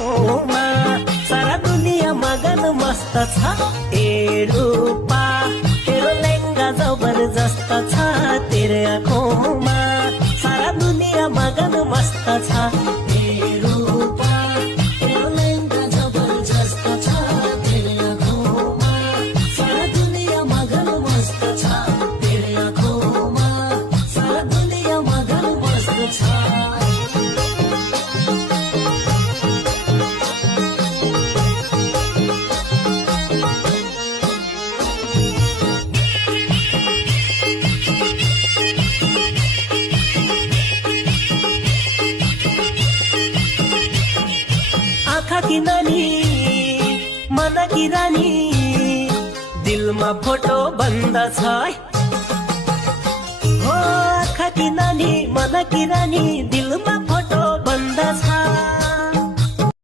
आँखोमा सारा दुनिया मगन मस्त छ ए रूपा तेरो लेङ्गा जबरजस्त छ तेरो आँखोमा सारा दुनिया मगन मस्त छ ए रूपा तेरो लेङ्गा जबरजस्त छ तेरो आँखोमा सारा दुनिया मगन मस्त छ तेरो आँखोमा सारा दुनिया मगन मस्त छ। आँखा की नानी मन की रानी दिलमा फोटो बन्दछ हो आँखा की नानी मन की रानी दिलमा फोटो बन्दछ।